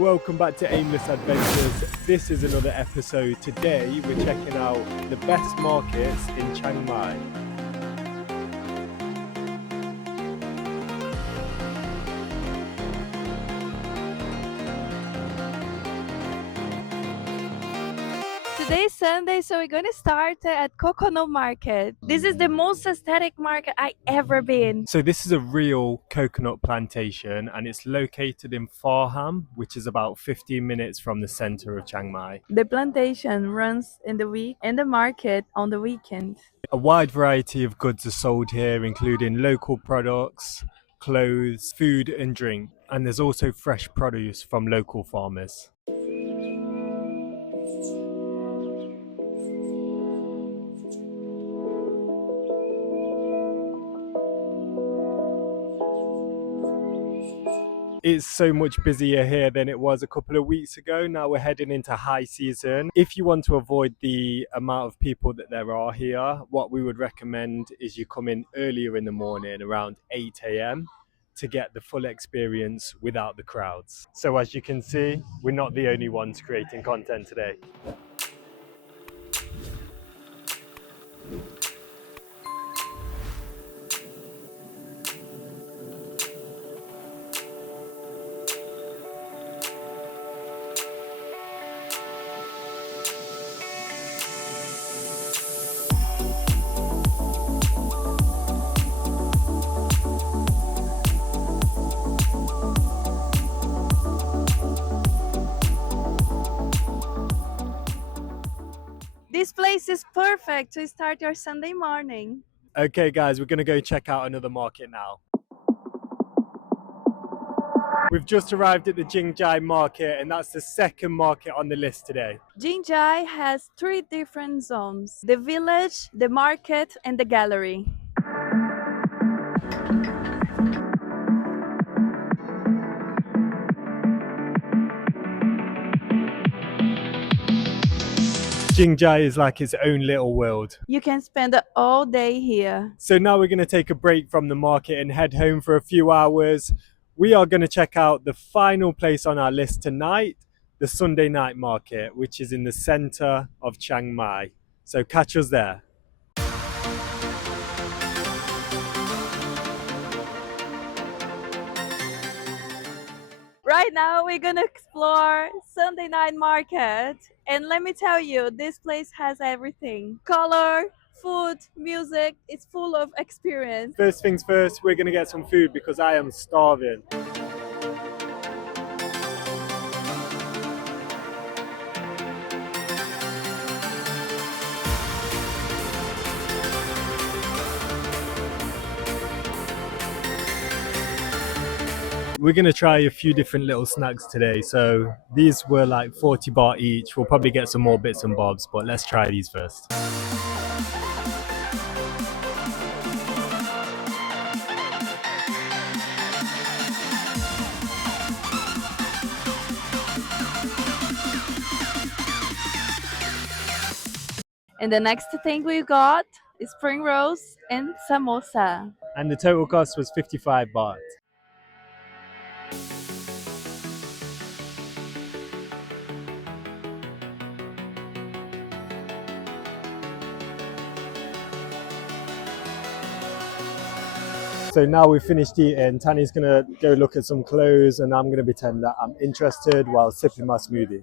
Welcome back to Aimless Adventures. This is another episode. Today we're checking out the best markets in Chiang Mai. Today's Sunday, so we're going to start at Coconut Market. This is the most aesthetic market I ever been. So this is a real coconut plantation and it's located in Phar Ham, which is about 15 minutes from the center of Chiang Mai. The plantation runs in the week and the market on the weekend. A wide variety of goods are sold here, including local products, clothes, food and drink, and there's also fresh produce from local farmers. It's so much busier here than it was a couple of weeks ago. Now we're heading into high season. If you want to avoid the amount of people that there are here, what we would recommend is you come in earlier in the morning, around 8 a.m. to get the full experience without the crowds. So as you can see, we're not the only ones creating content today. This place is perfect to start your Sunday morning. Okay guys, we're gonna go check out another market now. We've just arrived at the Jing Jai Market and that's the second market on the list today. Jing Jai has 3 different zones: the village, the market, and the gallery. Jing Jai is like its own little world. You can spend all day here. So now we're going to take a break from the market and head home for a few hours. We are going to check out the final place on our list tonight, the Sunday night market, which is in the center of Chiang Mai. So catch us there. Right now we're gonna explore Sunday night market, and let me tell you, this place has everything: color, food, music. It's full of experience. First things first, we're going to get some food because I am starving. We're going to try a few different little snacks today. So these were like 40 baht each. We'll probably get some more bits and bobs, but let's try these first. And the next thing we got is spring rolls and samosa. And the total cost was 55 baht. So now we've finished eating, Tani's gonna go look at some clothes and I'm gonna pretend that I'm interested while sipping my smoothie.